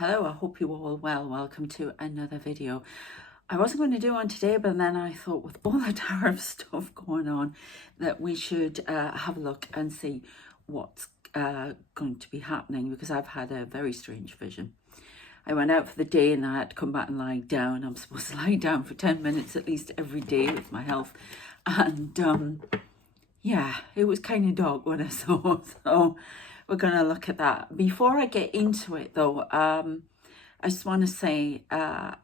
Hello, I hope you're all well. Welcome to another video. I wasn't going to do one today, but then I thought with all the tariff stuff going on that we should have a look and see what's going to be happening, because I've had a very strange vision. I went out for the day and I had to come back and lie down. I'm supposed to lie down for 10 minutes at least every day with my health. And yeah, it was kind of dark when I saw, so we're going to look at that. Before I get into it though, I just want to say, I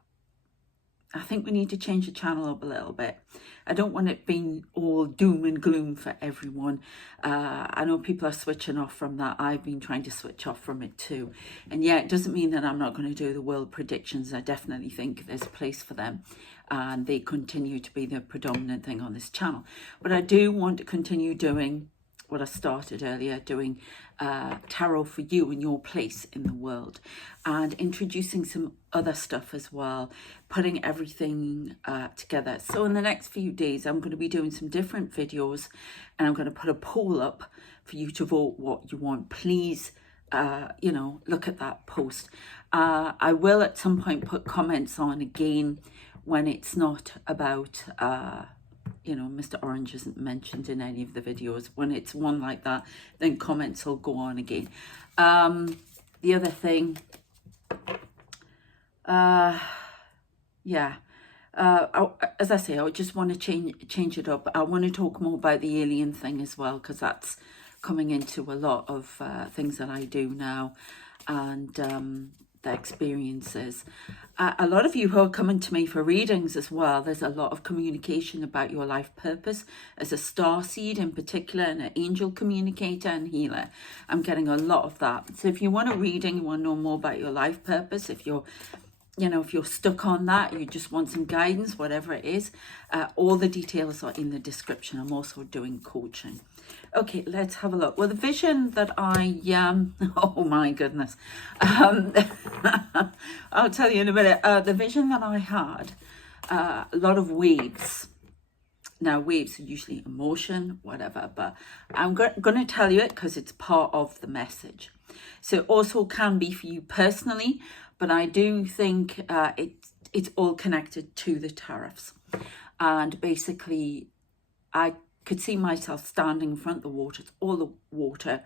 think we need to change the channel up a little bit. I don't want it being all doom and gloom for everyone. I know people are switching off from that. I've been trying to switch off from it too. And yeah, it doesn't mean that I'm not going to do the world predictions. I definitely think there's a place for them. And they continue to be the predominant thing on this channel. But I do want to continue doing what I started earlier, doing tarot for you and your place in the world, and introducing some other stuff as well, putting everything together. So in the next few days, I'm going to be doing some different videos, and I'm going to put a poll up for you to vote what you want. Please, look at that post. I will at some point put comments on again when it's not about Mr. Orange isn't mentioned in any of the videos. When it's one like that, then comments will go on again. The other thing, as I say, I just want to change it up. I want to talk more about the alien thing as well, because that's coming into a lot of things that I do now, and the experiences. A lot of you who are coming to me for readings as well, there's a lot of communication about your life purpose as a starseed in particular, and an angel communicator and healer. I'm getting a lot of that. So if you want a reading, you want to know more about your life purpose, if you're stuck on that, you just want some guidance, whatever it is, all the details are in the description. I'm also doing coaching. Okay, let's have a look. Well, the vision that I, oh my goodness, I'll tell you in a minute. The vision that I had, a lot of waves. Now, waves are usually emotion, whatever, but I'm going to tell you it because it's part of the message. So it also can be for you personally, but I do think it's all connected to the tariffs. And basically, I could see myself standing in front of the water. It's all the water.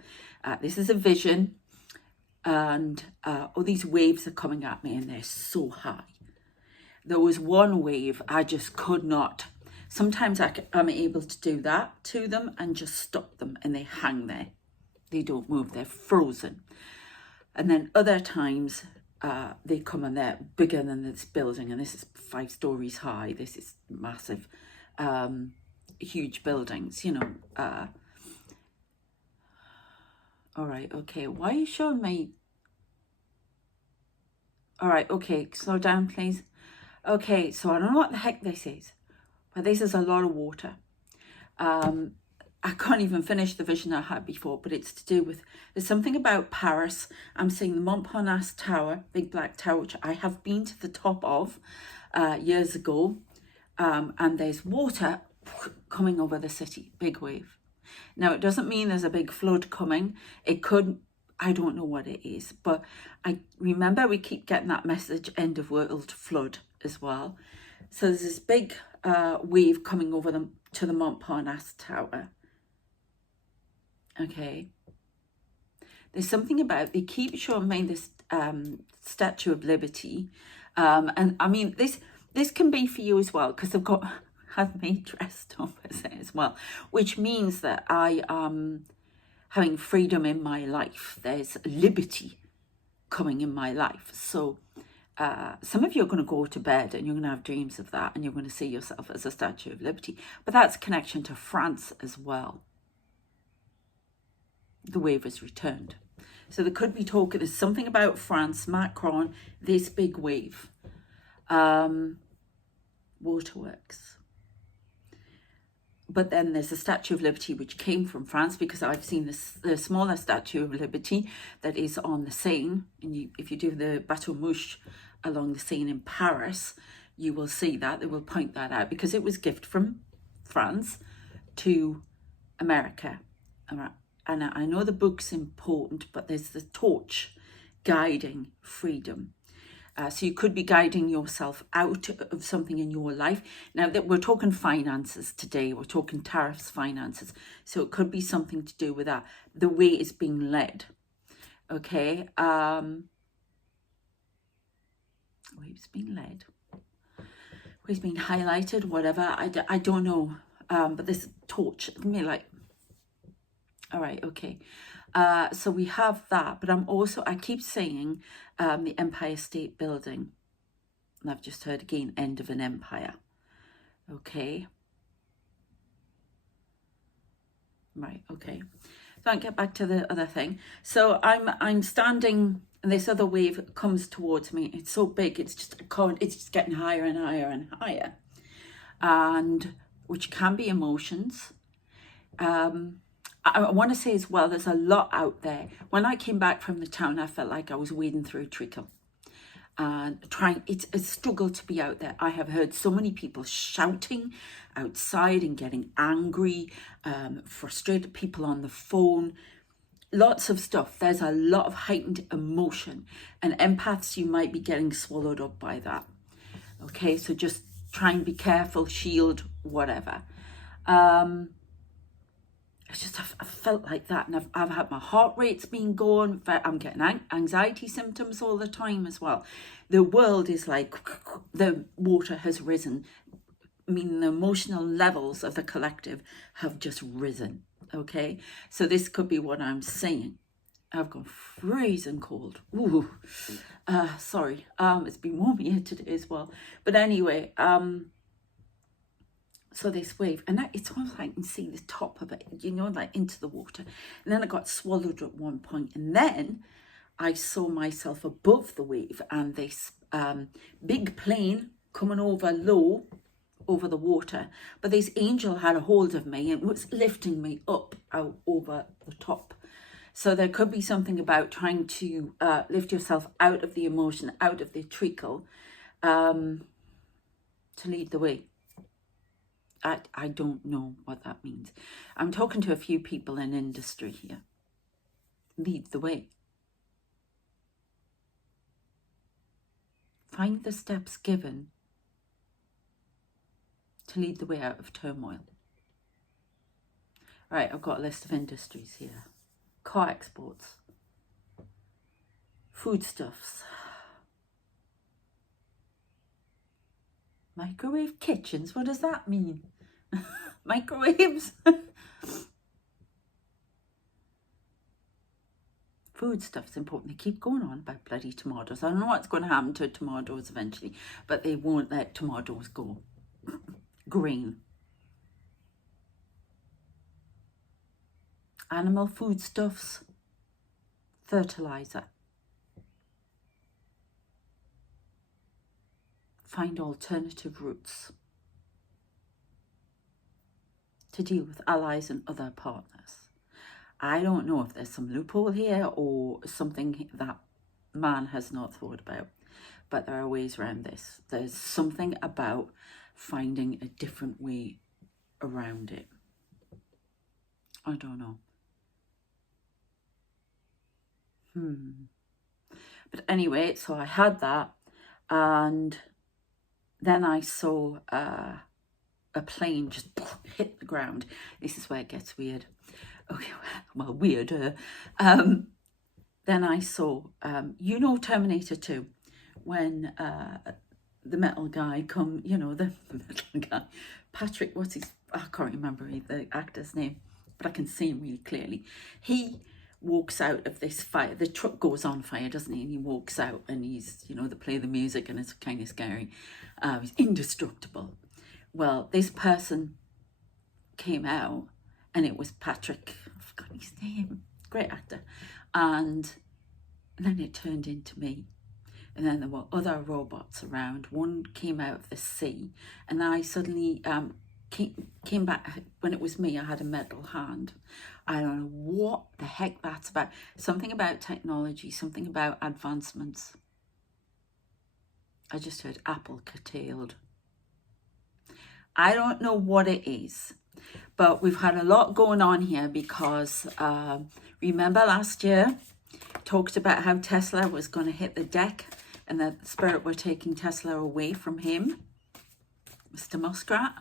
This is a vision. And all these waves are coming at me, and they're so high. There was one wave I just could not. Sometimes I'm able to do that to them and just stop them, and they hang there. They don't move. They're frozen. And then other times they come and they're bigger than this building, and this is 5 stories high. This is massive, huge buildings, all right, okay, why are you showing me? All right, okay, slow down, please. Okay, so I don't know what the heck this is, but this is a lot of water. I can't even finish the vision I had before, but it's to do with, there's something about Paris. I'm seeing the Montparnasse Tower, big black tower, which I have been to the top of years ago. And there's water coming over the city, big wave. Now, it doesn't mean there's a big flood coming. It could, I don't know what it is, but I remember we keep getting that message, end of world flood as well. So there's this big wave coming over them to the Montparnasse Tower. Okay. There's something about, they keep showing me this Statue of Liberty. And I mean, this can be for you as well, because they've had me dressed up as it as well, which means that I am having freedom in my life. There's liberty coming in my life. So some of you are going to go to bed and you're going to have dreams of that, and you're going to see yourself as a Statue of Liberty. But that's a connection to France as well. The wave has returned. So there could be talk, there's something about France, Macron, this big wave. Waterworks. But then there's the Statue of Liberty, which came from France, because I've seen the smaller Statue of Liberty that is on the Seine. And if you do the Bateau Mouche along the Seine in Paris, you will see that. They will point that out, because it was a gift from France to America. And I know the book's important, but there's the torch guiding freedom. So you could be guiding yourself out of something in your life. Now that we're talking finances today, we're talking tariffs, finances. So it could be something to do with that. The way it's being led. Okay. The way it's being led. Way it's being highlighted, whatever. I don't know. But this torch, me like, all right, okay. So we have that, but I keep saying the Empire State Building. And I've just heard again, end of an empire. Okay. Right, okay. So I'll get back to the other thing. So I'm standing and this other wave comes towards me. It's so big, it's just getting higher and higher and higher. And which can be emotions. I want to say as well, there's a lot out there. When I came back from the town, I felt like I was wading through a trickle. And it's a struggle to be out there. I have heard so many people shouting outside and getting angry, frustrated, people on the phone, lots of stuff. There's a lot of heightened emotion, and empaths, you might be getting swallowed up by that. Okay, so just try and be careful, shield, whatever. It's just, I felt like that, and I've had my heart rate's been going. I'm getting anxiety symptoms all the time as well. The world is like, the water has risen. I mean, the emotional levels of the collective have just risen, okay? So this could be what I'm saying. I've gone freezing cold. Ooh, sorry. It's been warm here today as well. But anyway, so this wave, and it's almost like I can see the top of it, you know, like into the water. And then I got swallowed at one point, and then I saw myself above the wave, and this big plane coming over low over the water. But this angel had a hold of me and was lifting me up out over the top. So there could be something about trying to lift yourself out of the emotion, out of the treacle, to lead the way. I don't know what that means. I'm talking to a few people in industry here. Lead the way. Find the steps given to lead the way out of turmoil. Right, I've got a list of industries here. Car exports. Foodstuffs. Microwave kitchens, what does that mean? Microwaves? Foodstuff's important. They keep going on about bloody tomatoes. I don't know what's going to happen to tomatoes eventually, but they won't let tomatoes go. Grain. Animal foodstuffs. Fertilizer. Find alternative routes to deal with allies and other partners. I don't know if there's some loophole here or something that man has not thought about, but there are ways around this. There's something about finding a different way around it. I don't know. But anyway, so I had that, and then I saw a plane just hit the ground. This is where it gets weird. Okay, well, weirder. Then I saw, you know, Terminator 2, when the metal guy the metal guy, Patrick, I can't remember the actor's name, but I can see him really clearly. He walks out of this fire. The truck goes on fire, doesn't he? And he walks out, and he's, they play the music, and it's kind of scary. He's indestructible. Well, this person came out, and it was Patrick. I forgot his name. Great actor. And then it turned into me. And then there were other robots around. One came out of the sea, and I suddenly came back. When it was me, I had a metal hand. I don't know what the heck that's about. Something about technology, something about advancements. I just heard Apple curtailed. I don't know what it is, but we've had a lot going on here because remember last year Talked about how Tesla was going to hit the deck and that the spirit were taking Tesla away from him, Mr. Muskrat.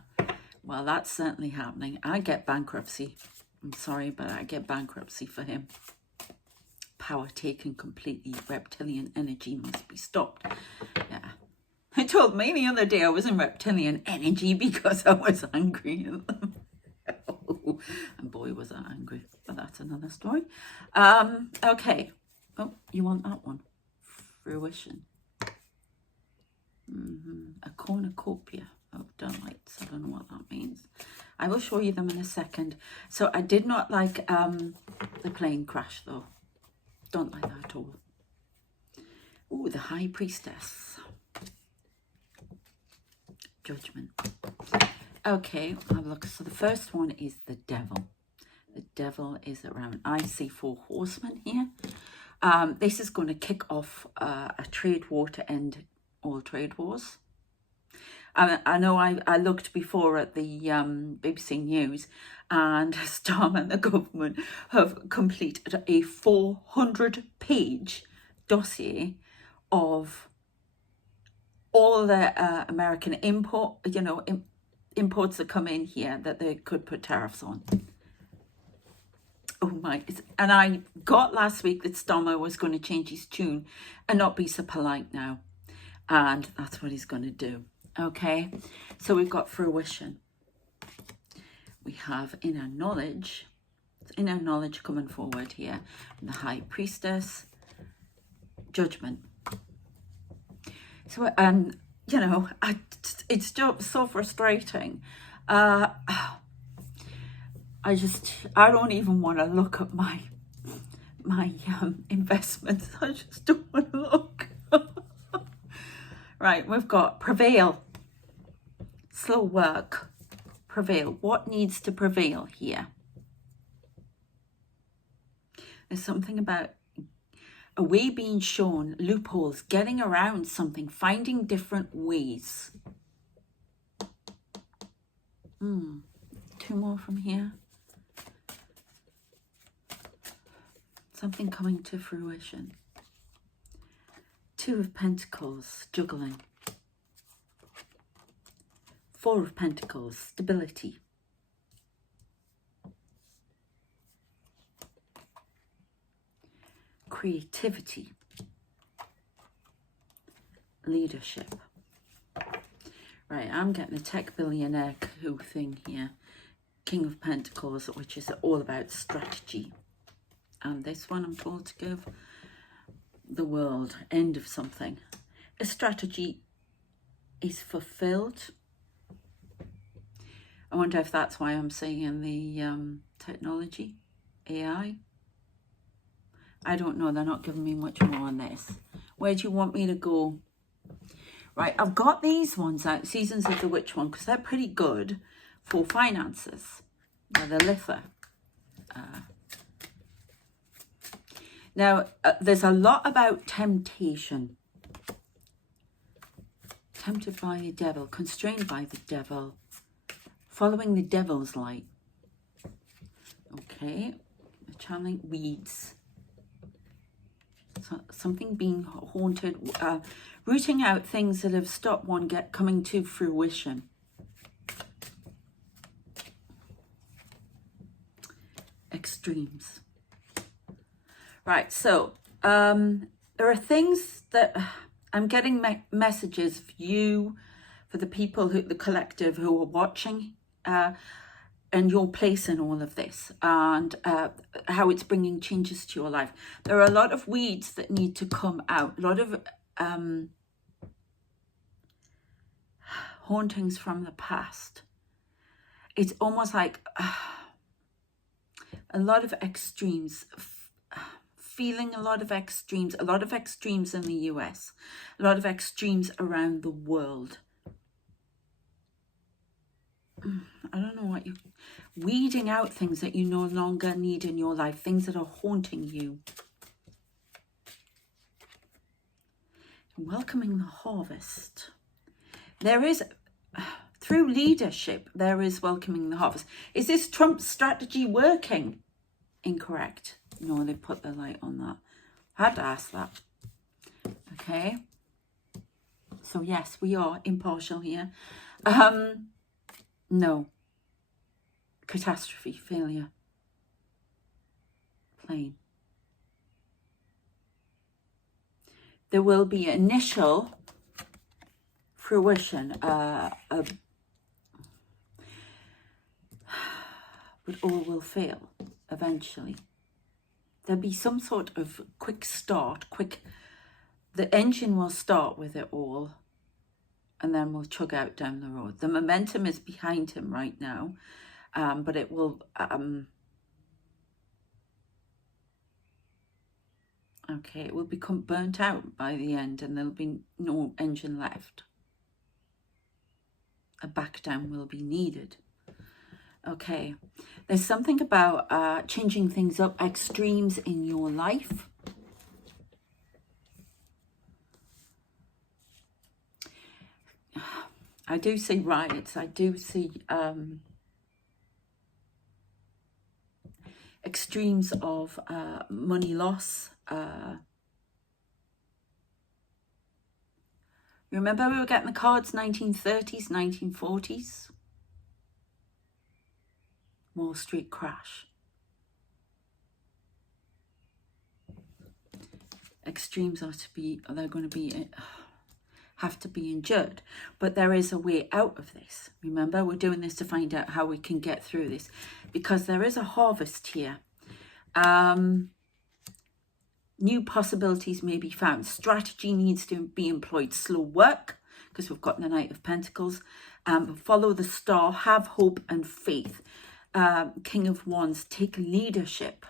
Well, that's certainly happening. I get bankruptcy. I'm sorry, but I get bankruptcy for him. Power taken completely. Reptilian energy must be stopped. Yeah. I told me the other day I was in reptilian energy because I was angry at them. Oh, and boy, was I angry. But that's another story. Okay. Oh, you want that one? Fruition. A cornucopia of delights. I don't know what that means. I will show you them in a second. So I did not like the plane crash though. Don't like that at all. Ooh, the High Priestess. Judgment. Okay, have a look. So the first one is the Devil. The Devil is around. I see 4 horsemen here. This is going to kick off a trade war to end all trade wars. I know I looked before at the BBC News, and Starmer and the government have completed a 400-page dossier of all the American imports that come in here that they could put tariffs on. Oh my, and I got last week that Starmer was going to change his tune and not be so polite now. And that's what he's going to do. Okay, so we've got fruition. We have inner knowledge. Inner knowledge coming forward here. The High Priestess. Judgment. So, it's just so frustrating. I don't even want to look at my investments. I just don't want to look. Right, we've got prevail. Slow work. Prevail. What needs to prevail here? There's something about a way being shown, loopholes, getting around something, finding different ways. 2 more from here. Something coming to fruition. 2 of Pentacles, juggling. 4 of Pentacles, stability. Creativity. Leadership. Right, I'm getting a tech billionaire coup thing here. King of Pentacles, which is all about strategy. And this one I'm told to give the world, end of something. A strategy is fulfilled. I wonder if that's why I'm saying the technology, AI. I don't know, they're not giving me much more on this. Where do you want me to go? Right, I've got these ones out, Seasons of the Witch one, because they're pretty good for finances. They're the Lither. Now, there's a lot about temptation. Tempted by the devil, constrained by the devil, following the devil's light. Okay, channeling weeds. So, something being haunted, rooting out things that have stopped one coming to fruition. Extremes. Right, so there are things that I'm getting messages for you, for the people, the collective who are watching, and your place in all of this, and how it's bringing changes to your life. There are a lot of weeds that need to come out, a lot of hauntings from the past. It's almost like a lot of extremes, feeling a lot of extremes in the US, a lot of extremes around the world. I don't know what you... Weeding out things that you no longer need in your life, things that are haunting you. Welcoming the harvest. There is, through leadership, there is welcoming the harvest. Is this Trump's strategy working? Incorrect. No, they put the light on that. Had to ask that. Okay. So yes, we are impartial here. No. Catastrophe, failure. Plain. There will be initial fruition, but all will fail eventually. There'll be some sort of quick start, the engine will start with it all, and then we'll chug out down the road. The momentum is behind him right now, but it will, okay, it will become burnt out by the end, and there'll be no engine left. A back down will be needed. Okay, there's something about changing things up, extremes in your life. I do see riots. I do see extremes of money loss. Remember we were getting the cards 1930s, 1940s? Wall Street crash. Extremes are they're going to be, have to be endured. But there is a way out of this. Remember, we're doing this to find out how we can get through this. Because there is a harvest here. New possibilities may be found. Strategy needs to be employed. Slow work, because we've got the Knight of Pentacles. Follow the star. Have hope and faith. King of Wands, take leadership.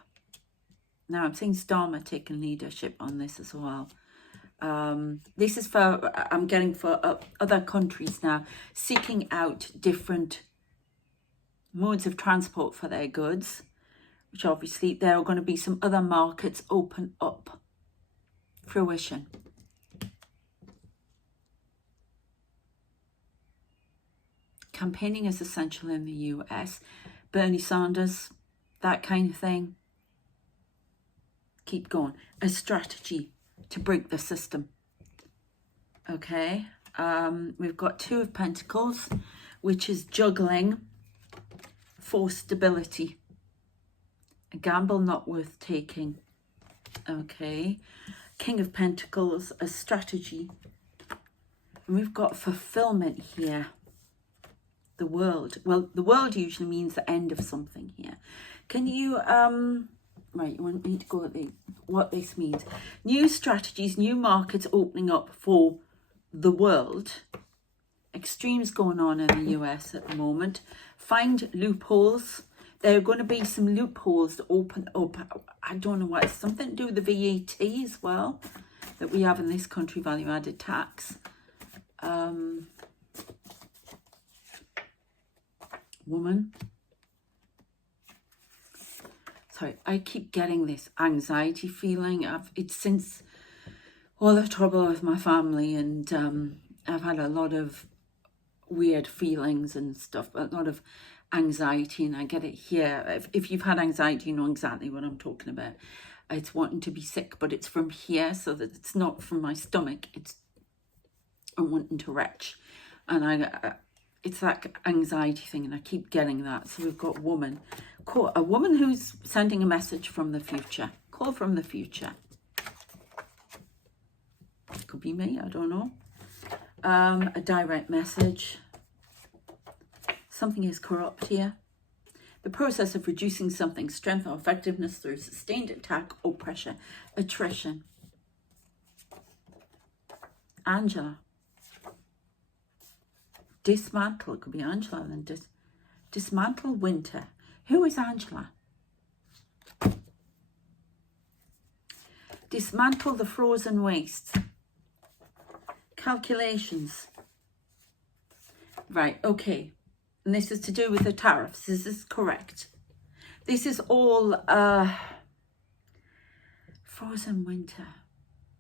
Now I'm saying Starmer taking leadership on this as well. This is for, I'm getting for other countries now, seeking out different modes of transport for their goods, which obviously there are going to be some other markets open up. Fruition. Campaigning is essential in the US. Bernie Sanders, that kind of thing. Keep going. A strategy to break the system. Okay. We've got Two of Pentacles, which is juggling for stability. A gamble not worth taking. Okay. King of Pentacles, a strategy. And we've got fulfillment here. The world. Well, the world usually means the end of something here. Can you, right, you want me to go at what this means. New strategies, new markets opening up for the world. Extremes going on in the US at the moment. Find loopholes. There are going to be some loopholes that open up. I don't know what. It's something to do with the VAT as well that we have in this country, value added tax. Woman. Sorry, I keep getting this anxiety feeling. It's since all the trouble with my family, and I've had a lot of weird feelings and stuff, a lot of anxiety, and I get it here. If you've had anxiety, you know exactly what I'm talking about. It's wanting to be sick, but it's from here, so that it's not from my stomach. It's I'm wanting to retch, and it's that anxiety thing, and I keep getting that. So we've got woman. A woman who's sending a message from the future. Call from the future. Could be me, I don't know. A direct message. Something is corrupt here. The process of reducing something's strength or effectiveness through sustained attack or pressure. Attrition. Angela. Dismantle. It could be Angela then. Dismantle winter. Who is Angela? Dismantle the frozen waste. Calculations. Right, okay. And this is to do with the tariffs. Is this correct? This is all frozen winter.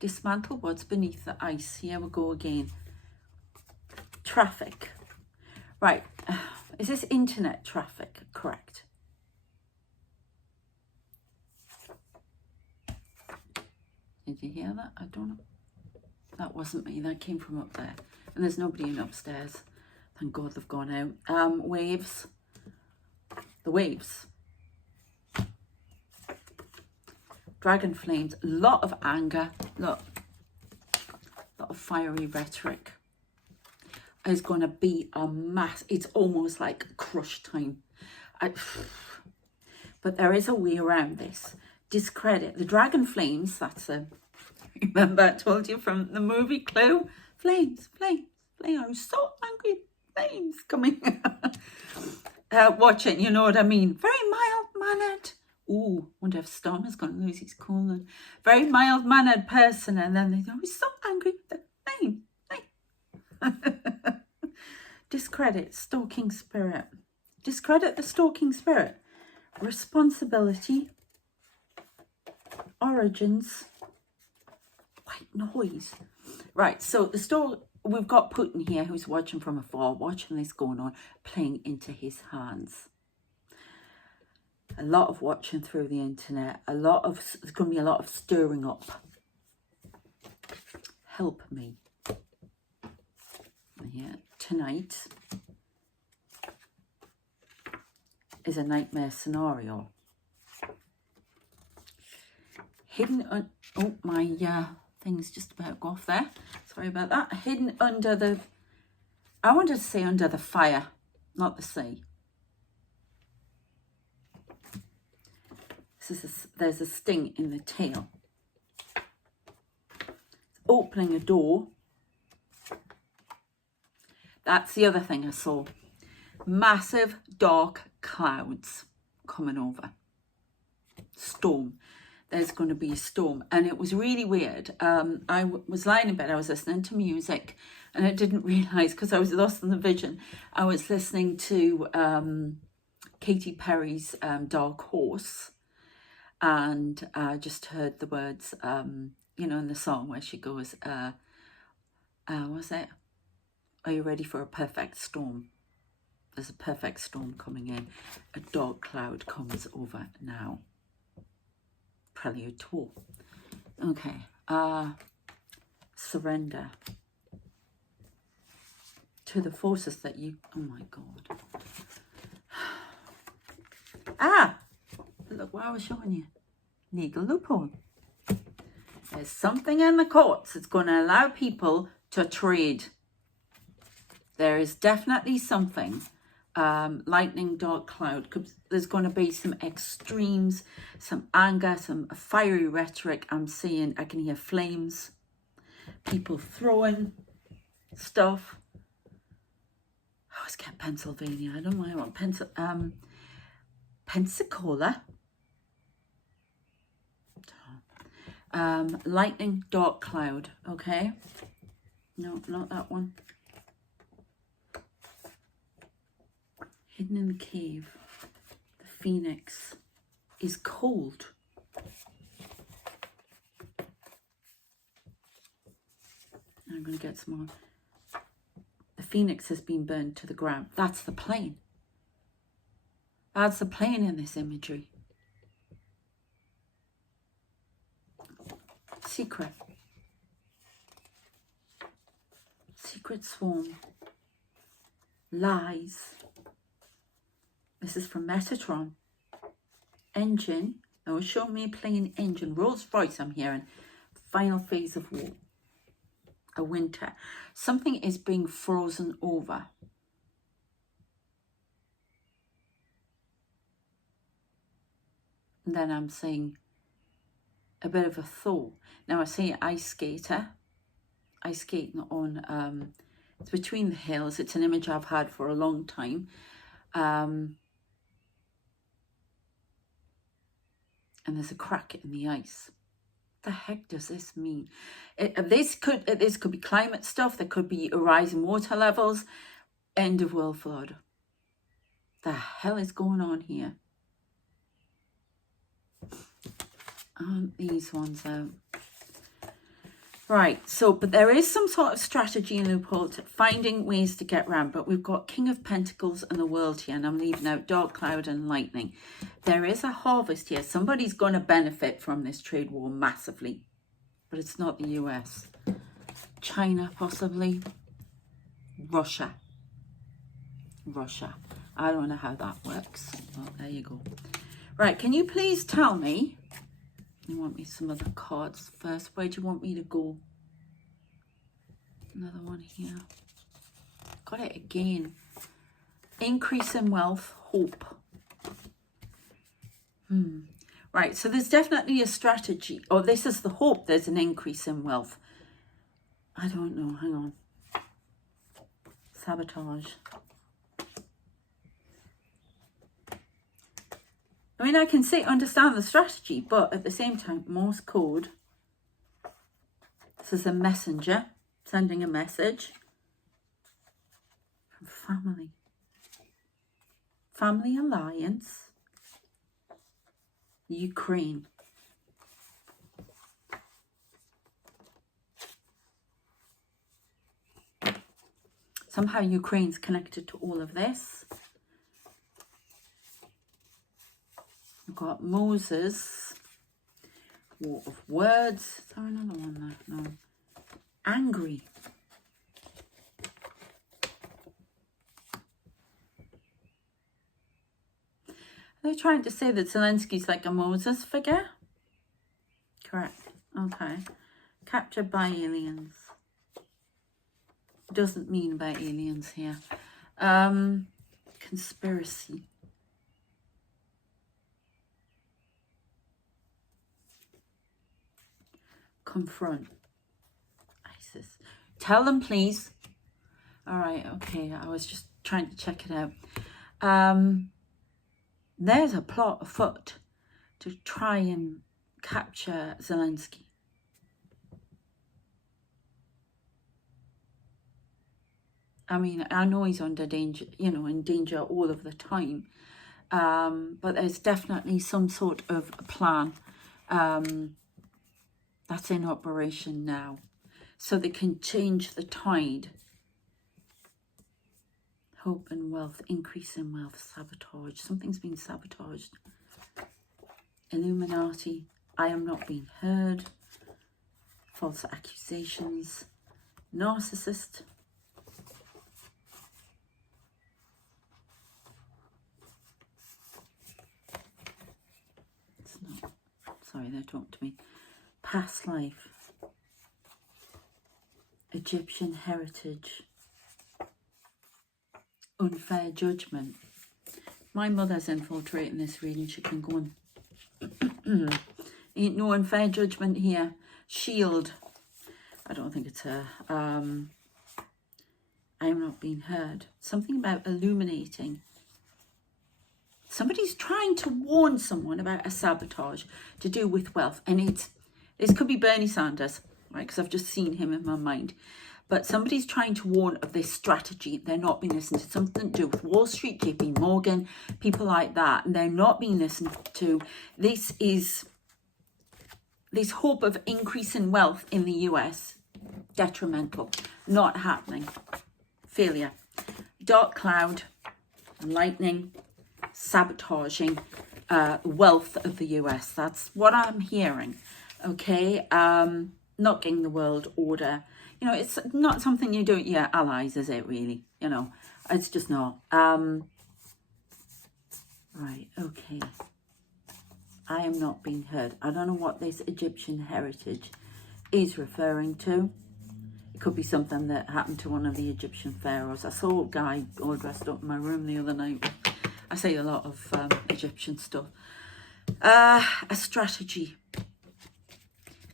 Dismantle what's beneath the ice. Here we go again. Traffic. Right. Is this internet traffic correct? Did you hear that? I don't know. That wasn't me. That came from up there. And there's nobody in upstairs. Thank God they've gone out. Waves. The waves. Dragon flames. A lot of anger. Look. A lot of fiery rhetoric. Is going to be a mass. It's almost like crush time. But there is a way around this. Discredit. The dragon flames. That's a... Remember I told you from the movie Clue? Flames, flames, flames. I was so angry. Flames coming. Watching, you know what I mean? Very mild-mannered. Ooh, wonder if Storm is going to lose his cool. Then. Very mild-mannered person. And then they go, I was so angry. Flame, flame. Discredit, stalking spirit. Discredit the stalking spirit. Responsibility. Origins. White noise. Right, so the story, we've got Putin here who's watching from afar, watching this going on, playing into his hands. A lot of watching through the internet. There's going to be a lot of stirring up. Help me. Yeah, tonight is a nightmare scenario. Hidden, oh my thing's just about go off there. Sorry about that. Hidden under the, I wanted to say under the fire, not the sea. There's a sting in the tail. It's opening a door. That's the other thing I saw. Massive dark clouds coming over. Storm. There's going to be a storm. And it was really weird. I was lying in bed. I was listening to music. And I didn't realise, because I was lost in the vision, I was listening to Katy Perry's Dark Horse. And I just heard the words, you know, in the song where she goes, what's it? Are you ready for a perfect storm? There's a perfect storm coming in. A dark cloud comes over now. Prelude to war. Okay. Surrender to the forces that you... Oh my God. Look what I was showing you. Legal loophole. There's something in the courts that's going to allow people to trade. There is definitely something. Lightning, dark cloud. There's going to be some extremes, some anger, some fiery rhetoric. I'm seeing, I can hear flames. People throwing stuff. I always get Pennsylvania. I don't know why I want Pensacola. Lightning, dark cloud. Okay. No, not that one. Hidden in the cave. The phoenix is cold. I'm going to get some more. The phoenix has been burned to the ground. That's the plane. That's the plane in this imagery. Secret. Secret swarm. Lies. This is from Metatron. Engine. Oh, show me a plane engine. Rolls Royce, I'm hearing. Final phase of war. A winter. Something is being frozen over. And then I'm seeing a bit of a thaw. Now I see ice skater. Ice skating on, it's between the hills. It's an image I've had for a long time. And there's a crack in the ice. What the heck does this mean? This could be climate stuff. There could be a rise in water levels. End of world flood. The hell is going on here? Aren't these ones out? Right, so, but there is some sort of strategy and loophole to finding ways to get around. But we've got King of Pentacles and the World here, and I'm leaving out Dark Cloud and Lightning. There is a harvest here. Somebody's going to benefit from this trade war massively. but it's not the US. China, possibly. Russia. Russia. I don't know how that works. Well, there you go. Right, can you please tell me, you want me some other cards first, where do you want me to go? Another one here. Got it again. Increase in wealth, hope. Right, so there's definitely a strategy. Oh, this is the hope. There's an increase in wealth. I don't know. Hang on. Sabotage. I mean, I can understand the strategy, but at the same time, Morse code. This is a messenger sending a message from family. Family alliance. Ukraine. Somehow Ukraine's connected to all of this. We've got Moses. War of words. Is there another one there? No. Angry. Are they trying to say that Zelensky's like a Moses figure? Correct. Okay. Captured by aliens. Doesn't mean by aliens here. Conspiracy. Confront. ISIS. Tell them, please. All right. Okay. I was just trying to check it out. There's a plot afoot to try and capture Zelensky. I mean, I know he's under danger, you know, in danger all of the time. But there's definitely some sort of plan that's in operation now. So they can change the tide. Hope and wealth, increase in wealth, sabotage. Something's been sabotaged. Illuminati, I am not being heard. False accusations. Narcissist. It's not. Sorry, they're talking to me. Past life. Egyptian heritage. Unfair judgment. My mother's infiltrating this reading. She can go on. Ain't no unfair judgment here. Shield. I don't think it's her. I'm not being heard. Something about illuminating. Somebody's trying to warn someone about a sabotage to do with wealth. And this could be Bernie Sanders, right? Because I've just seen him in my mind. But somebody's trying to warn of this strategy. They're not being listened to. Something to do with Wall Street, JP Morgan, people like that. And they're not being listened to. This is this hope of increase in wealth in the US. Detrimental. Not happening. Failure. Dark cloud. Lightning. Sabotaging wealth of the US. That's what I'm hearing. Okay. Not getting the world order. You know, it's not something you do with your allies, is it, really? You know, it's just not. Right, okay. I am not being heard. I don't know what this Egyptian heritage is referring to. It could be something that happened to one of the Egyptian pharaohs. I saw a guy all dressed up in my room the other night. I say a lot of Egyptian stuff. A strategy.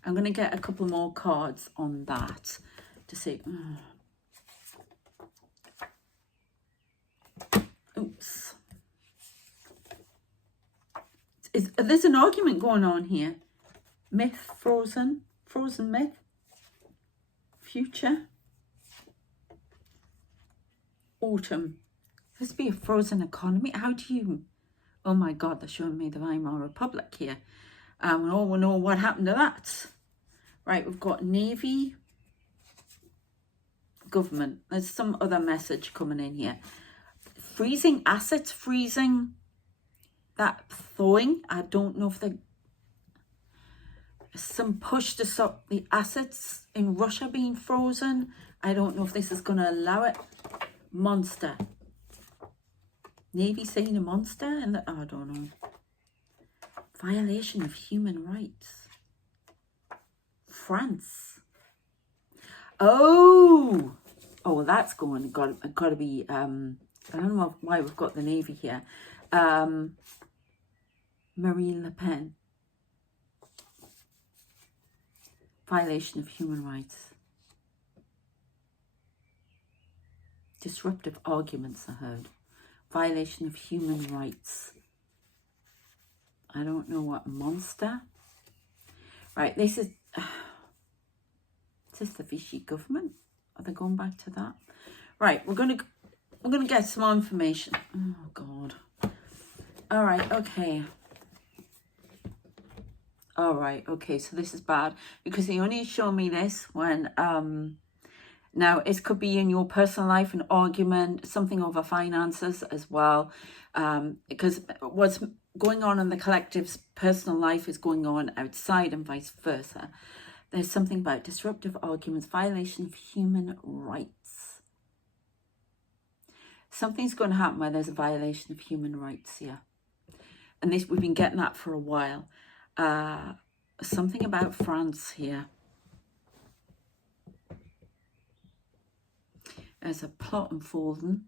I'm going to get a couple more cards on that to see. Oops. There's an argument going on here. Myth, frozen myth. Future. Autumn. This be a frozen economy. How do you... Oh my God, they're showing me the Weimar Republic here. We all know what happened to that. Right, we've got Navy, government. There's some other message coming in here. Freezing assets, freezing, that thawing. I don't know if some push to stop the assets in Russia being frozen. I don't know if this is going to allow it. Monster. Navy saying a monster? And I don't know. Violation of human rights. France. Oh, well, that's got to be, I don't know why we've got the Navy here. Marine Le Pen. Violation of human rights. Disruptive arguments are heard. Violation of human rights. I don't know what monster. Right, this is the Vichy government? Are they going back to that? Right, we're gonna get some more information. Oh God. All right, okay. All right, okay. So this is bad because they only show me this when now it could be in your personal life, an argument, something over finances as well, because what's going on in the collective's personal life is going on outside and vice versa. There's something about disruptive arguments, violation of human rights. Something's going to happen where there's a violation of human rights here. And this, we've been getting that for a while. Something about France here. There's a plot unfolding.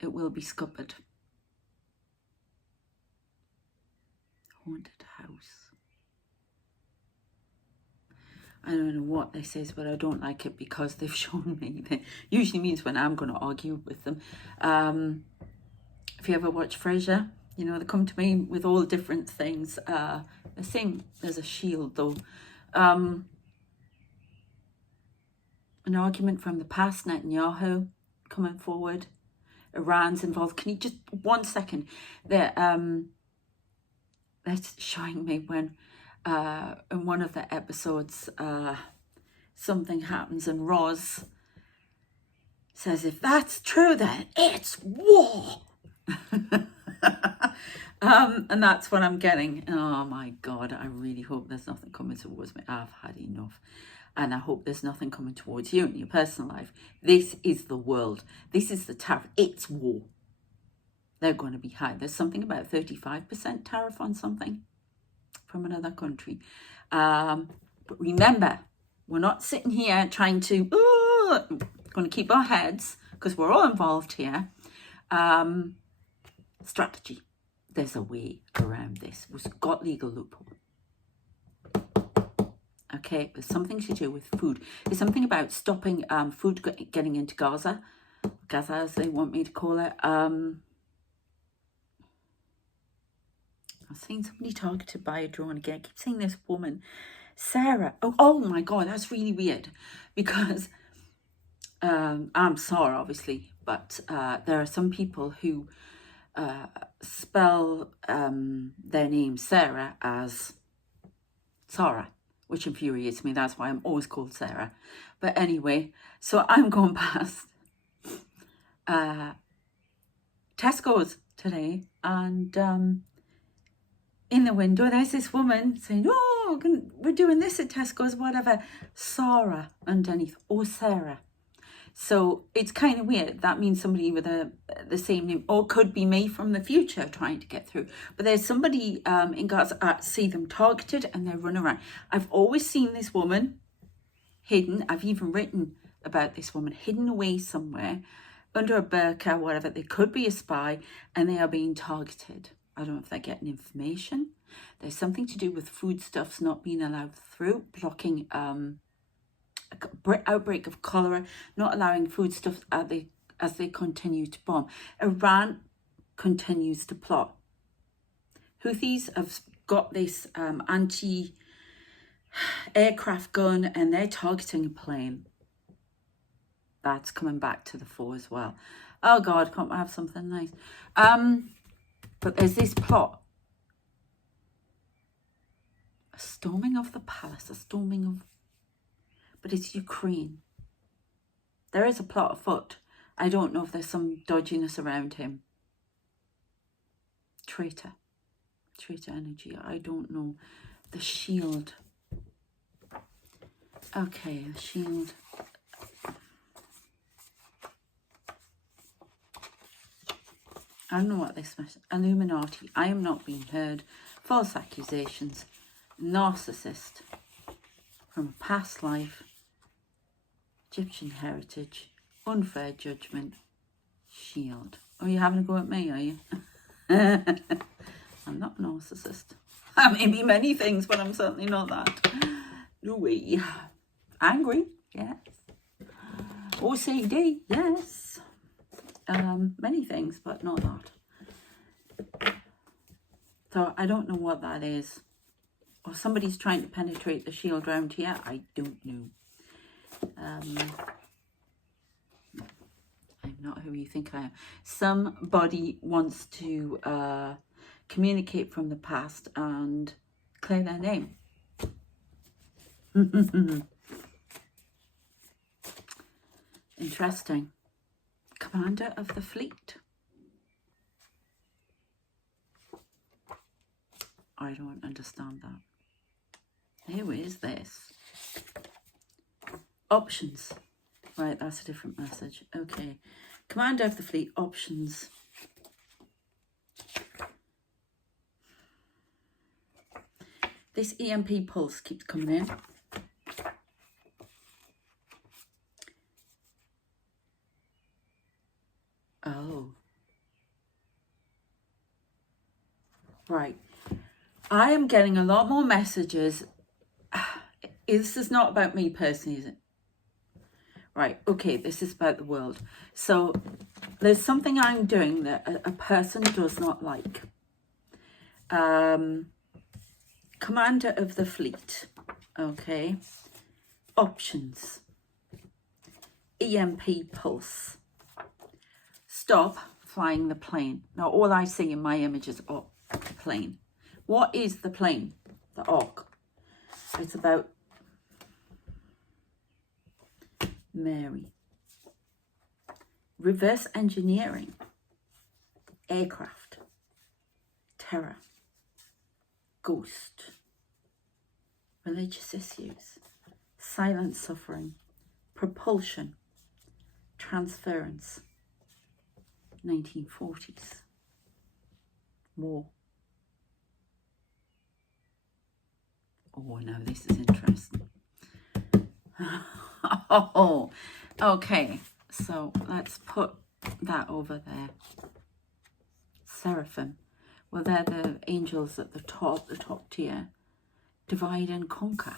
It will be scuppered. Haunted house. I don't know what this is, but I don't like it because they've shown me. That usually means when I'm going to argue with them. If you ever watch Frasier, you know, they come to me with all different things. The same, there's a shield though. An argument from the past, Netanyahu coming forward. Iran's involved. Can you just, 1 second? They're showing me when in one of the episodes something happens and Roz says, if that's true, then it's war. And that's what I'm getting. Oh my God, I really hope there's nothing coming towards me. I've had enough. And I hope there's nothing coming towards you in your personal life. This is the world. This is the tariff. It's war. They're going to be high. There's something about 35% tariff on something from another country. But remember, we're not sitting here trying to, going to keep our heads because we're all involved here. Strategy. There's a way around this. We've got legal loophole. Okay, there's something to do with food. There's something about stopping food getting into Gaza. Gaza, as they want me to call it. I've seen somebody targeted by a drone again. I keep seeing this woman, Sarah. Oh my God, that's really weird. Because I'm Sarah, obviously. But there are some people who spell their name Sarah as Sarah, which infuriates me. That's why I'm always called Sarah. But anyway, so I'm going past Tesco's today, and in the window there's this woman saying, oh, we're doing this at Tesco's, whatever, Sarah underneath, or Sarah. So it's kind of weird. That means somebody with the same name, or could be me from the future trying to get through. But there's somebody in Gaza, I see them targeted and they run around. I've always seen this woman hidden. I've even written about this woman hidden away somewhere under a burqa, whatever. They could be a spy and they are being targeted. I don't know if they're getting information. There's something to do with foodstuffs not being allowed through, blocking outbreak of cholera, not allowing foodstuffs as they continue to bomb. Iran continues to plot. Houthis have got this anti-aircraft gun and they're targeting a plane. That's coming back to the fore as well. Oh God, can't I have something nice? But there's this plot. A storming of the palace, a storming of... But it's Ukraine. There is a plot afoot. I don't know if there's some dodginess around him. Traitor energy. I don't know. The shield. Okay, the shield. I don't know what this means. Illuminati. I am not being heard. False accusations. Narcissist. From a past life. Egyptian heritage. Unfair judgment. Shield. Oh, you're having a go at me, are you? I'm not a narcissist. I may be many things, but I'm certainly not that. No way. Angry, yes. OCD, yes. Many things, but not that. So I don't know what that is. Or somebody's trying to penetrate the shield round here. I don't know. I'm not who you think I am. Somebody wants to communicate from the past and clear their name. Interesting. Commander of the fleet. I don't understand that. Who is this? Options. Right, that's a different message. Okay. Commander of the fleet, options. This EMP pulse keeps coming in. Oh. Right. I am getting a lot more messages. This is not about me personally, is it? Right, okay, this is about the world. So there's something I'm doing that a person does not like. Commander of the fleet, okay. Options. EMP pulse. Stop flying the plane. Now all I see in my image is the plane. What is the plane? The Ark. It's about Mary. Reverse engineering. Aircraft. Terror. Ghost. Religious issues. Silent suffering. Propulsion. Transference. 1940s. War. Oh, now this is interesting. Oh, okay. So let's put that over there. Seraphim. Well, they're the angels at the top tier. Divide and conquer.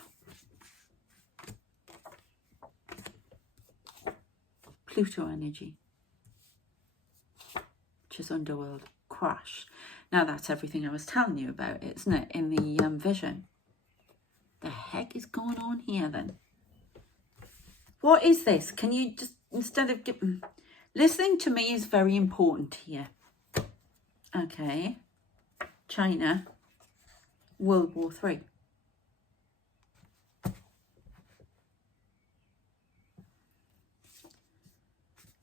Pluto energy. Which is underworld. Crash. Now that's everything I was telling you about, isn't it? In the vision. The heck is going on here then? What is this? Can you just, instead of listening to me is very important here. Okay. China. World War III.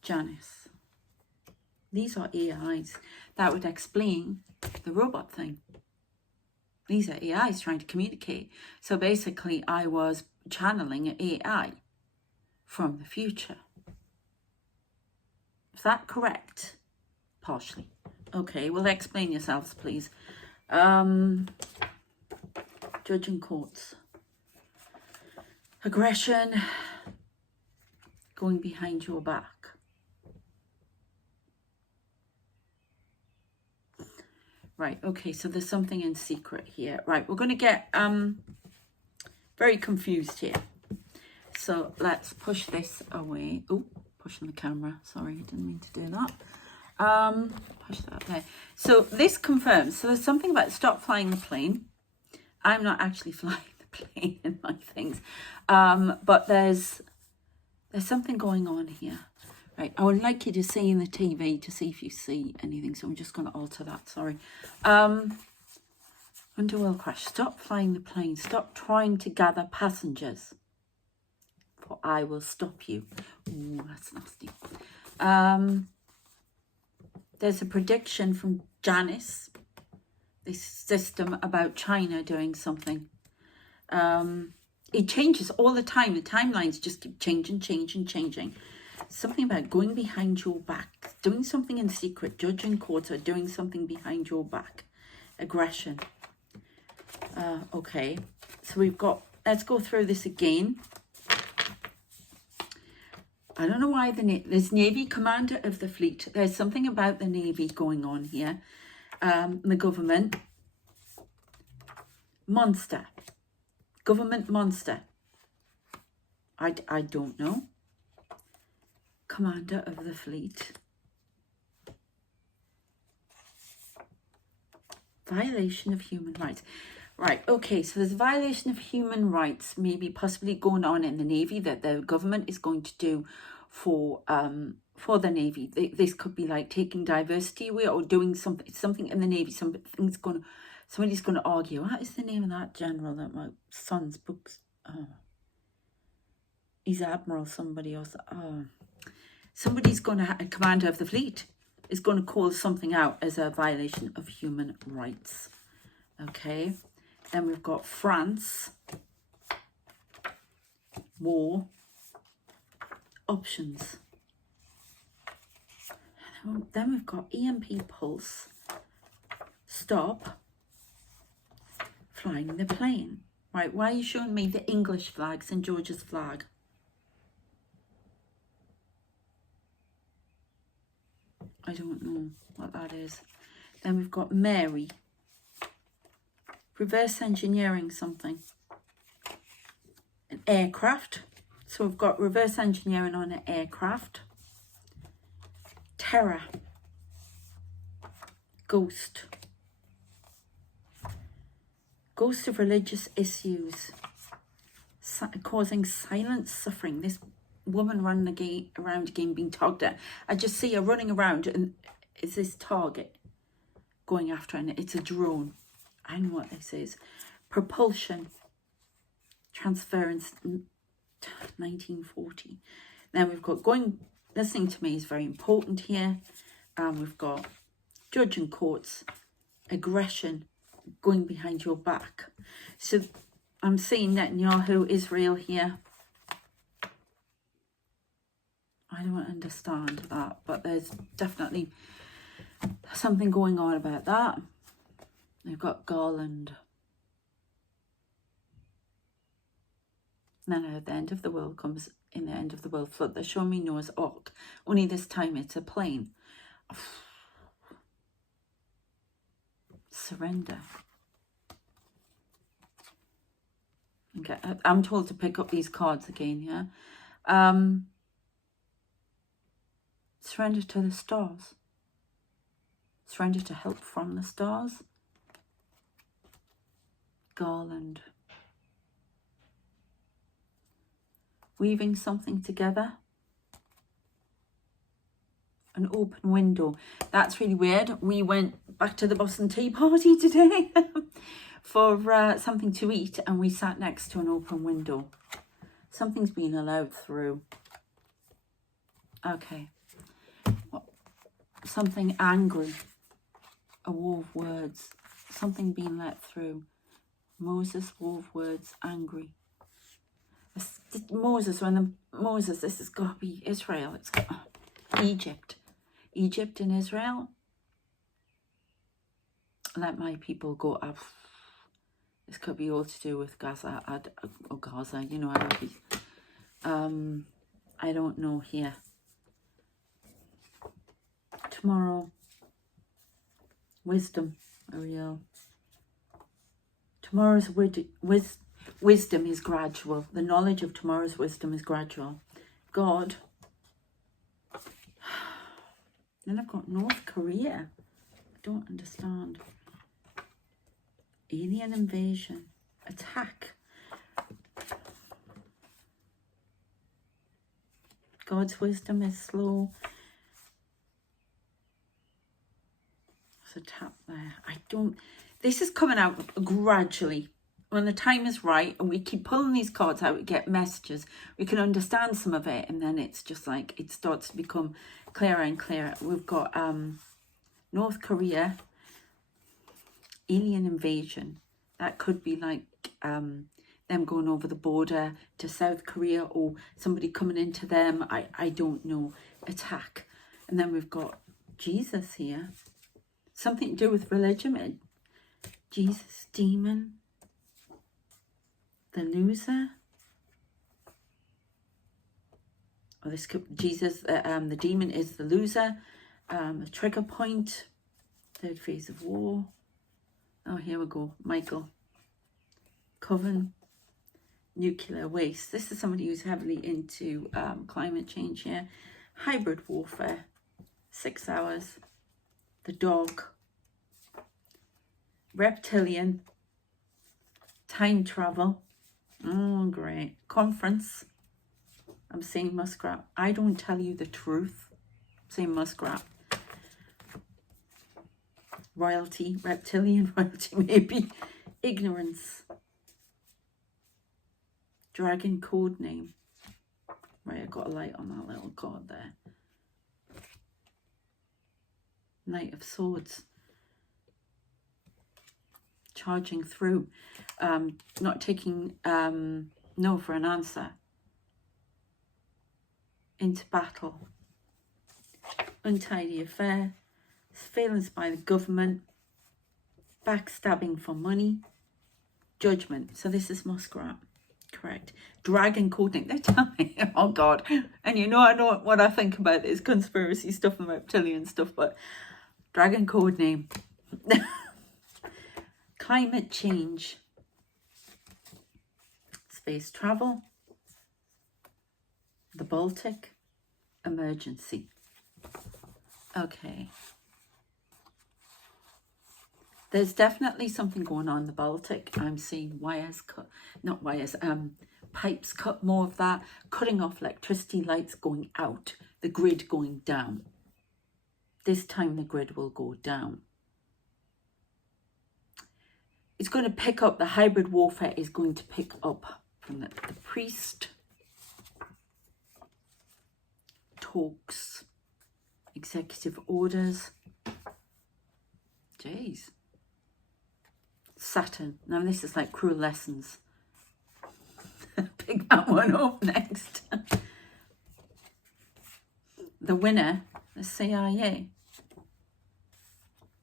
Janice. These are AIs. That would explain the robot thing. These are AIs trying to communicate. So basically I was channeling an AI from the future. Is that correct? Partially. Okay, well explain yourselves please. Judge and courts. Aggression. Going behind your back. Right, okay, so there's something in secret here. Right, we're going to get very confused here. So let's push this away. Oh, pushing the camera. Sorry, I didn't mean to do that. Push that there. So this confirms. So there's something about stop flying the plane. I'm not actually flying the plane in my things. But there's something going on here. Right, I would like you to see in the TV to see if you see anything. So I'm just going to alter that. Sorry. Underworld crash. Stop flying the plane. Stop trying to gather passengers. For I will stop you. Ooh, that's nasty. There's a prediction from Janice. This system about China doing something It changes all the time. The timelines just keep changing. Something about going behind your back, doing something in secret, judging courts, or doing something behind your back. Aggression. Okay, so we've got, let's go through this again. I don't know why there's Navy, commander of the fleet. There's something about the Navy going on here. The government. Monster. Government monster. I don't know. Commander of the fleet. Violation of human rights. Right, okay, so there's a violation of human rights maybe possibly going on in the Navy that the government is going to do for the Navy. This could be like taking diversity away or doing something in the Navy. Somebody's going to argue. What is the name of that general that my son's books? Oh, he's Admiral somebody else. Oh, somebody's going to, a commander of the fleet is going to call something out as a violation of human rights. Okay. Then we've got France, war, options. Then we've got EMP pulse, stop, flying the plane. Right, why are you showing me the English flag, St. George's flag? I don't know what that is. Then we've got Mary. Reverse engineering something. An aircraft. So we've got reverse engineering on an aircraft. Terror. Ghost. Ghost of religious issues. Causing silent suffering. This woman running around again being tugged at. I just see her running around and it's this target going after her and it's a drone. I know what this is. Propulsion. Transference 1940. Then we've got listening to me is very important here. We've got judge and courts, aggression, going behind your back. So I'm seeing Netanyahu, Israel here. I don't understand that, but there's definitely something going on about that. They've got Garland. And then at the end of the world comes in the end of the world flood. They're showing me Noah's Ark. Only this time it's a plane. Surrender. Okay, I'm told to pick up these cards again, yeah? Surrender to the stars. Surrender to help from the stars. Garland. Weaving something together. An open window. That's really weird. We went back to the Boston Tea Party today for something to eat and we sat next to an open window. Something's being allowed through. Okay. Something angry. A war of words. Something being let through. Moses, war of words, angry. Moses, this has got to be Israel. It's got Egypt. Egypt and Israel. Let my people go up. This could be all to do with Gaza. Gaza, you know, I don't know here. Tomorrow. Wisdom, Ariel. Tomorrow's wisdom is gradual. The knowledge of tomorrow's wisdom is gradual. God. Then I've got North Korea. I don't understand. Alien invasion. Attack. God's wisdom is slow. There's a tap there. This is coming out gradually. When the time is right and we keep pulling these cards out, we get messages. We can understand some of it and then it's just like it starts to become clearer and clearer. We've got North Korea, alien invasion. That could be like the them going over the border to South Korea, or somebody coming into them. I don't know. Attack. And then we've got Jesus here. Something to do with religion. Jesus, demon. The loser. Or this could, Jesus, the demon is the loser. A trigger point. Third phase of war. Oh, here we go. Michael. Coven. Nuclear waste. This is somebody who's heavily into climate change here. Hybrid warfare. 6 hours. The dog. Reptilian. Time travel. Oh, great. Conference. I'm saying muskrat. I don't tell you the truth. I'm saying muskrat. Royalty. Reptilian royalty, maybe. Ignorance. Dragon code name. Right, I got a light on that little card there. Knight of Swords. Charging through. Not taking no for an answer. Into battle. Untidy affair. Surveillance by the government. Backstabbing for money. Judgment. So this is muskrat. Correct. Dragon coding. They're telling me, oh God. And you know, I know what I think about this conspiracy stuff and reptilian stuff, but dragon code name. Climate change. Space travel. The Baltic. Emergency. Okay. There's definitely something going on in the Baltic. I'm seeing wires cut, not wires, pipes cut, more of that, cutting off electricity, lights going out, the grid going down. This time the grid will go down. It's going to pick up, the hybrid warfare is going to pick up from the priest. Talks. Executive orders. Jeez. Saturn. Now this is like cruel lessons. Pick that one up next. The winner, the CIA.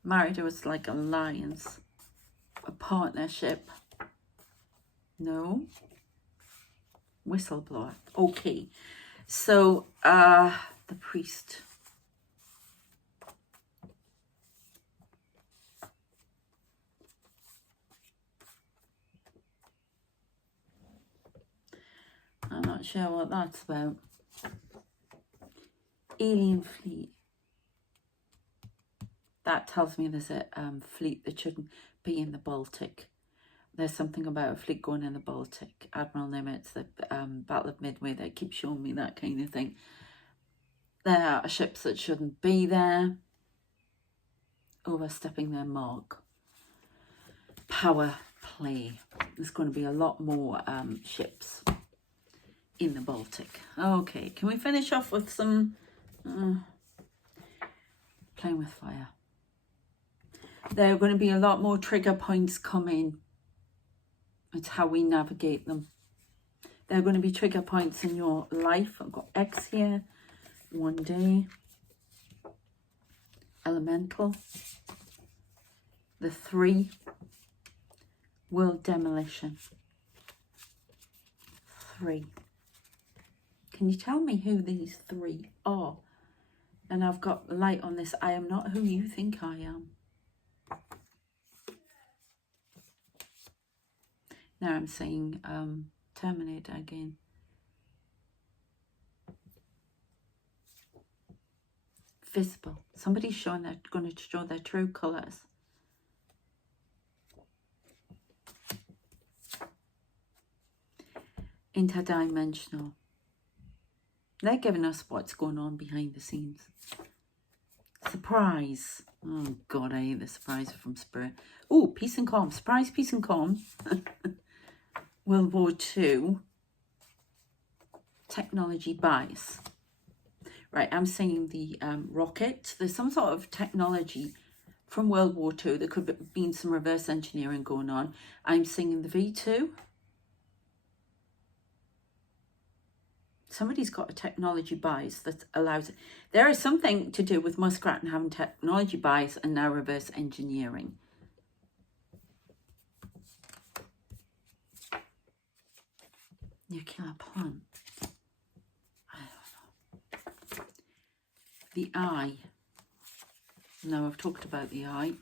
Married was like alliance. A partnership. No. Whistleblower. Okay. So the priest. I'm not sure what that's about. Alien fleet. That tells me there's a fleet that shouldn't be in the Baltic. There's something about a fleet going in the Baltic. Admiral Nimitz, the Battle of Midway, they keep showing me that kind of thing. There are ships that shouldn't be there. Overstepping their mark. Power play. There's going to be a lot more ships in the Baltic. Okay, can we finish off with some playing with fire? There are going to be a lot more trigger points coming. It's how we navigate them. There are going to be trigger points in your life. I've got X here. One day. Elemental. The 3. World demolition. 3. Can you tell me who these 3 are? And I've got light on this. I am not who you think I am. Now I'm saying Terminator again. Visible. Somebody's showing they're going to show their true colours. Interdimensional. They're giving us what's going on behind the scenes. Surprise. Oh God, I hate the surprise from Spirit. Oh, peace and calm. Surprise, peace and calm. World War II. Technology bias. Right, I'm saying the rocket. There's some sort of technology from World War II. There could have been some reverse engineering going on. I'm saying the V2. Somebody's got a technology bias that allows it. There is something to do with Muskrat and having technology bias and now reverse engineering. Nuclear plant. I don't know. The eye. Now I've talked about the eye.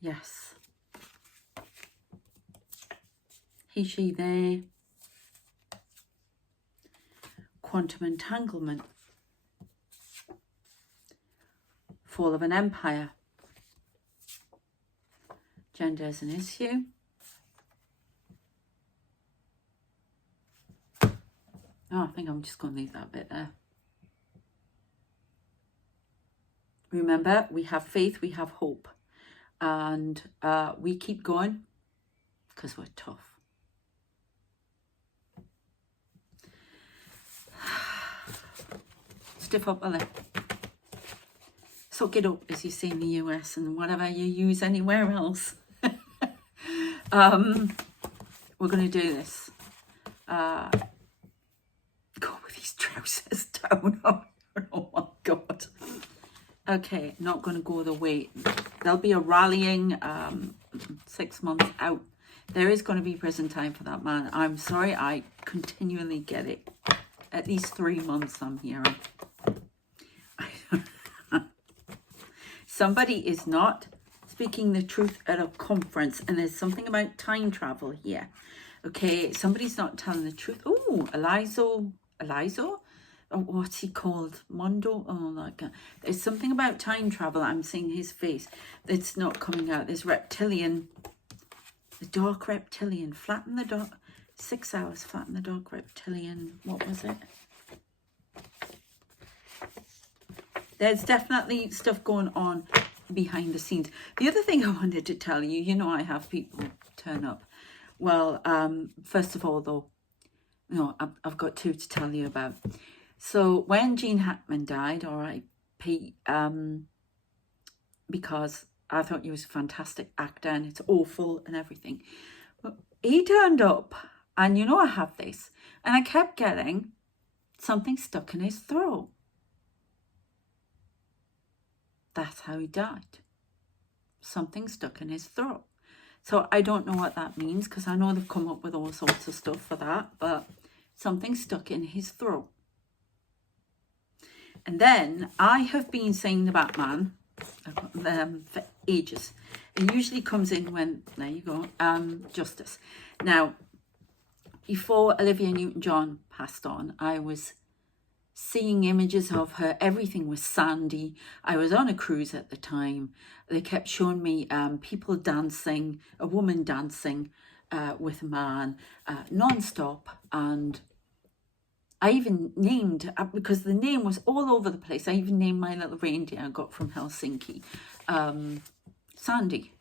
Yes. He, she, they. Quantum entanglement. Fall of an empire. Gender as an issue. Oh, I think I'm just going to leave that bit there. Remember, we have faith, we have hope. And we keep going because we're tough. Stiff upper lip. Suck it up, as you say in the US and whatever you use anywhere else. We're going to do this. Go with these trousers down. Oh my God. Okay, not going to go the way. There'll be a rallying 6 months out. There is going to be prison time for that man. I'm sorry, I continually get it. At least 3 months I'm hearing. Somebody is not speaking the truth at a conference, and there's something about time travel here. Okay, somebody's not telling the truth. Oh, Elizo? Oh, what's he called? Mondo? Oh, that guy. There's something about time travel. I'm seeing his face. It's not coming out. There's reptilian. The dark reptilian. Flatten the dark. 6 hours. Flatten the dark reptilian. What was it? There's definitely stuff going on behind the scenes. The other thing I wanted to tell you, you know, I have people turn up. Well, first of all, though, no, I've got 2 to tell you about. So when Gene Hackman died, R.I.P., because I thought he was a fantastic actor and it's awful and everything. But he turned up, and you know I have this, and I kept getting something stuck in his throat. That's how he died. Something stuck in his throat. So I don't know what that means, because I know they've come up with all sorts of stuff for that, but something stuck in his throat. And then I have been saying the Batman for ages. It usually comes in when, there you go, Justice. Now, before Olivia Newton-John passed on, I was seeing images of her. Everything was sandy. I was on a cruise at the time. They kept showing me people dancing, a woman dancing with a man non-stop. And I even named, because the name was all over the place, I even named my little reindeer I got from Helsinki, Sandy.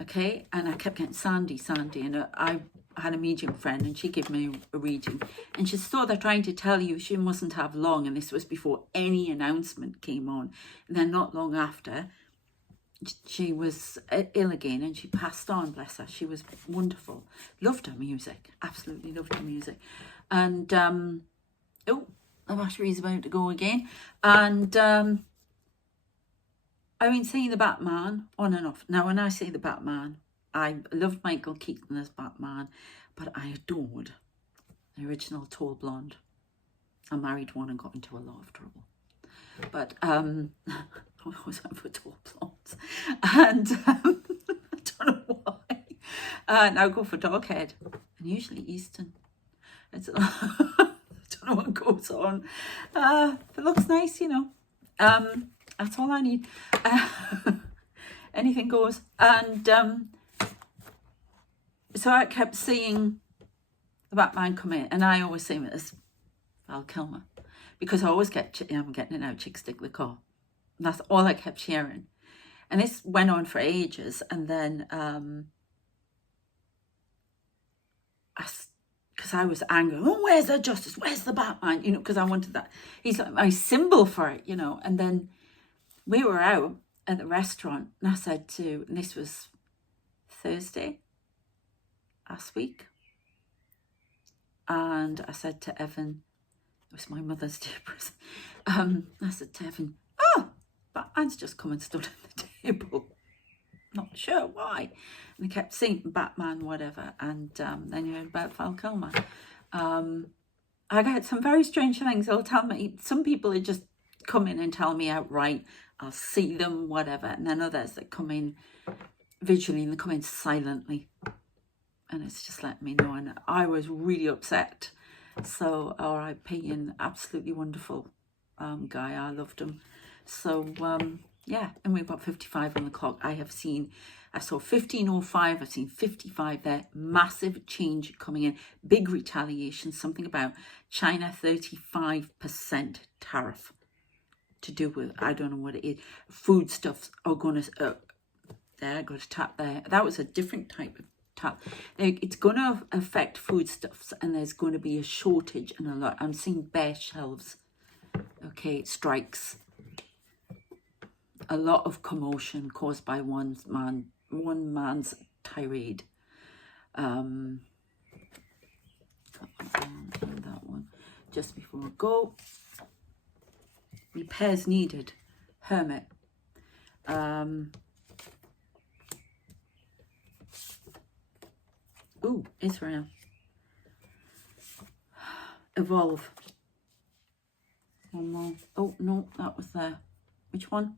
Okay, and I kept getting Sandy, and I had a medium friend, and she gave me a reading, and she saw they're trying to tell you she mustn't have long, and this was before any announcement came on. And then not long after, she was ill again, and she passed on, bless her. She was wonderful. Loved her music, absolutely loved her music. And oh, the battery's about to go again. And I've been seeing the Batman on and off. Now, when I say the Batman, I loved Michael Keaton as Batman, but I adored the original tall blonde. I married one and got into a lot of trouble. But I was out for tall blondes. And I don't know why. Now I go for dog head, and usually Eastern. It's, I don't know what goes on. If it looks nice, you know. That's all I need. Anything goes. And so I kept seeing the Batman come in, and I always say this, Val Kilmer, because I always get, I'm getting it now, Chick Stick the Car. And that's all I kept hearing. And this went on for ages, and then because I was angry, oh, where's the Justice? Where's the Batman? You know, because I wanted that. He's like my symbol for it, you know. And then we were out at the restaurant, and I said to, and this was Thursday last week, and I said to Evan, It was my Mother's Day present. I said to Evan, oh, Batman's just come and stood at the table. Not sure why. And they kept saying Batman, whatever. And then you heard about Val Kilmer. I get some very strange things. They'll tell me, some people that just come in and tell me outright, I'll see them, whatever. And then others that come in visually and they come in silently. And it's just letting me know. And I was really upset. So R.I.P. and absolutely wonderful guy. I loved him. So, yeah. And we've got 55 on the clock. I saw 1505. I've seen 55 there. Massive change coming in. Big retaliation. Something about China 35% tariff to do with, I don't know what it is. Foodstuffs are going to, there, got a tap there. That was a different type of tap. It's going to affect foodstuffs and there's going to be a shortage and a lot. I'm seeing bare shelves. Okay, strikes. A lot of commotion caused by one man's tirade. That one. Just before I go. Repairs needed. Hermit. Ooh, Israel. Evolve. One more. Oh, no, that was there. Which one?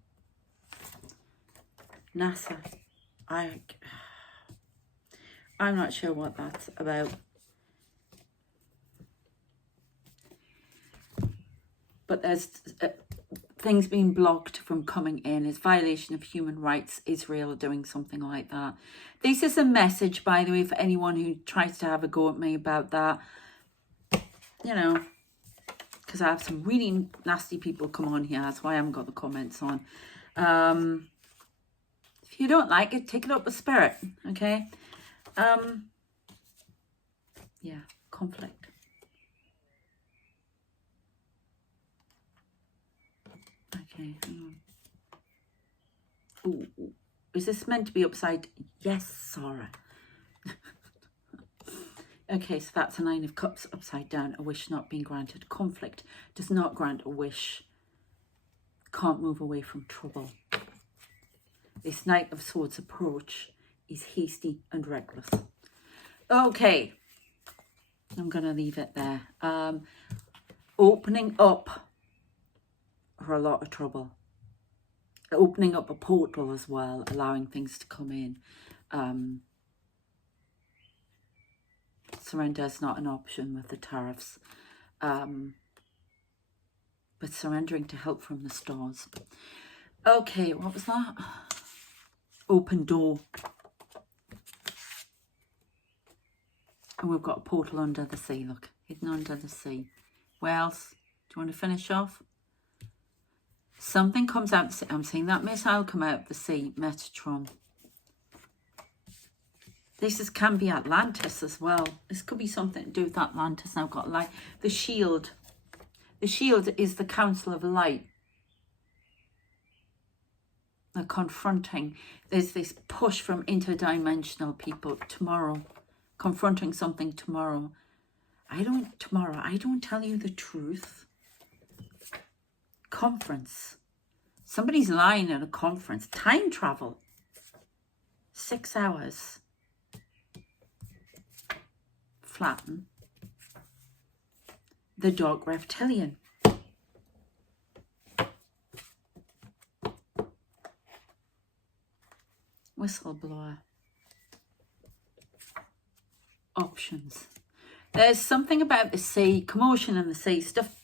NASA. I'm not sure what that's about. But there's things being blocked from coming in. It's violation of human rights. Israel doing something like that. This is a message, by the way, for anyone who tries to have a go at me about that. You know, because I have some really nasty people come on here. That's why I haven't got the comments on. If you don't like it, take it up with spirit. Okay. Yeah, conflict. Okay, hang on. Ooh, is this meant to be upside? Yes, Sarah. Okay, so that's a 9 of Cups upside down. A wish not being granted. Conflict does not grant a wish. Can't move away from trouble. This Knight of Swords approach is hasty and reckless. Okay, I'm going to leave it there. Opening up for a lot of trouble. Opening up a portal as well, allowing things to come in. Surrender is not an option with the tariffs. But surrendering to help from the stars. Okay, what was that? Open door. And we've got a portal under the sea, look. Hidden under the sea. Where else? Do you want to finish off? Something comes out. I'm seeing that missile come out of the sea. Metatron. This can be Atlantis as well. This could be something to do with Atlantis. Now I've got light. The shield. The shield is the Council of Light. They're confronting. There's this push from interdimensional people tomorrow. Confronting something tomorrow. I don't tell you the truth. Conference. Somebody's lying at a conference. Time travel. 6 hours. Flatten. The Dark Reptilian. Whistleblower. Options. There's something about the sea, commotion in the sea, stuff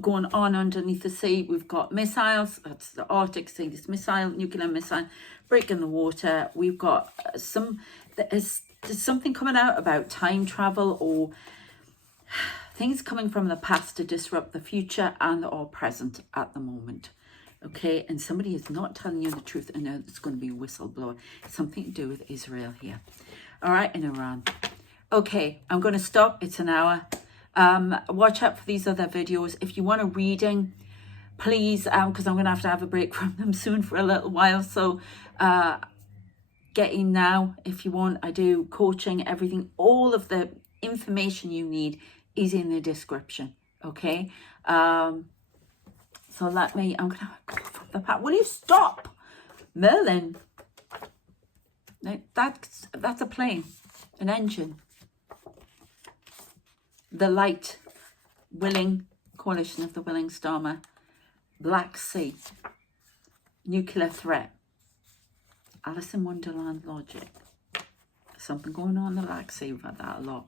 going on underneath the sea. We've got missiles, that's the Arctic Sea, this missile, nuclear missile, breaking the water. We've got there's something coming out about time travel or things coming from the past to disrupt the future and or present at the moment. Okay, and somebody is not telling you the truth and it's going to be a whistleblower. Something to do with Israel here. All right, in Iran. Okay, I'm going to stop. It's an hour. Watch out for these other videos. If you want a reading, please, because I'm going to have a break from them soon for a little while. So get in now if you want. I do coaching, everything. All of the information you need is in the description. Okay, So let me, I'm going to go from the pack. Will you stop? Merlin. That's a plane, an engine. The light, willing, coalition of the willing stormer. Black Sea, nuclear threat. Alice in Wonderland logic. Something going on in the Black Sea. We've had that a lot.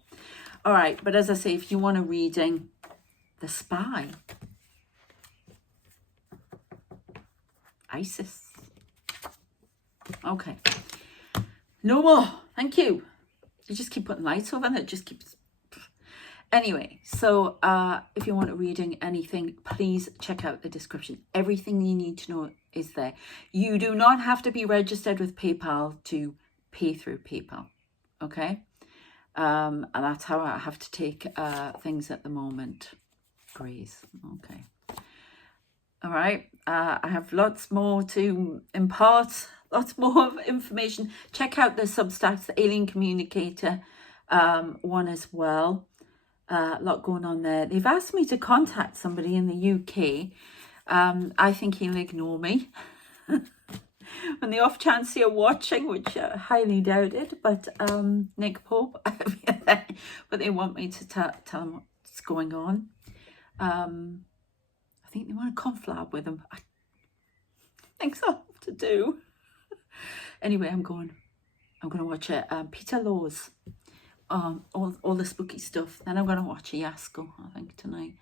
All right, but as I say, if you want a reading, The Spy. ISIS. Okay. No more. Thank you. You just keep putting lights over and it just keeps... Anyway, so if you want a reading, anything, please check out the description. Everything you need to know is there. You do not have to be registered with PayPal to pay through PayPal. Okay? And that's how I have to take things at the moment. Grace. Okay. All right. I have lots more to impart, lots more of information. Check out the Substacks, the Alien Communicator one as well. A lot going on there. They've asked me to contact somebody in the UK. I think he'll ignore me. On the off chance you're watching, which I highly doubt it, but Nick Pope, but they want me to tell them what's going on. I think they want to conflab with them. I think so, have to do. Anyway, I'm going to watch it. Peter Laws. All the spooky stuff. Then I'm going to watch Yasko, I think, tonight.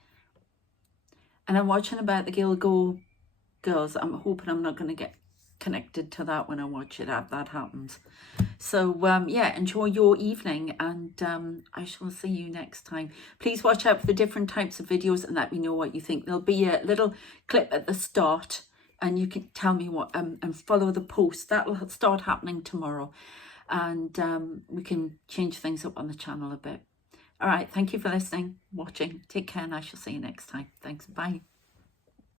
And I'm watching about the Gilgo girls. I'm hoping I'm not going to get connected to that when I watch it. That happens. So, yeah, enjoy your evening. And I shall see you next time. Please watch out for the different types of videos and let me know what you think. There'll be a little clip at the start. And you can tell me what, and follow the post. That will start happening tomorrow. And we can change things up on the channel a bit. All right, thank you for listening, watching. Take care, and I shall see you next time. Thanks, bye.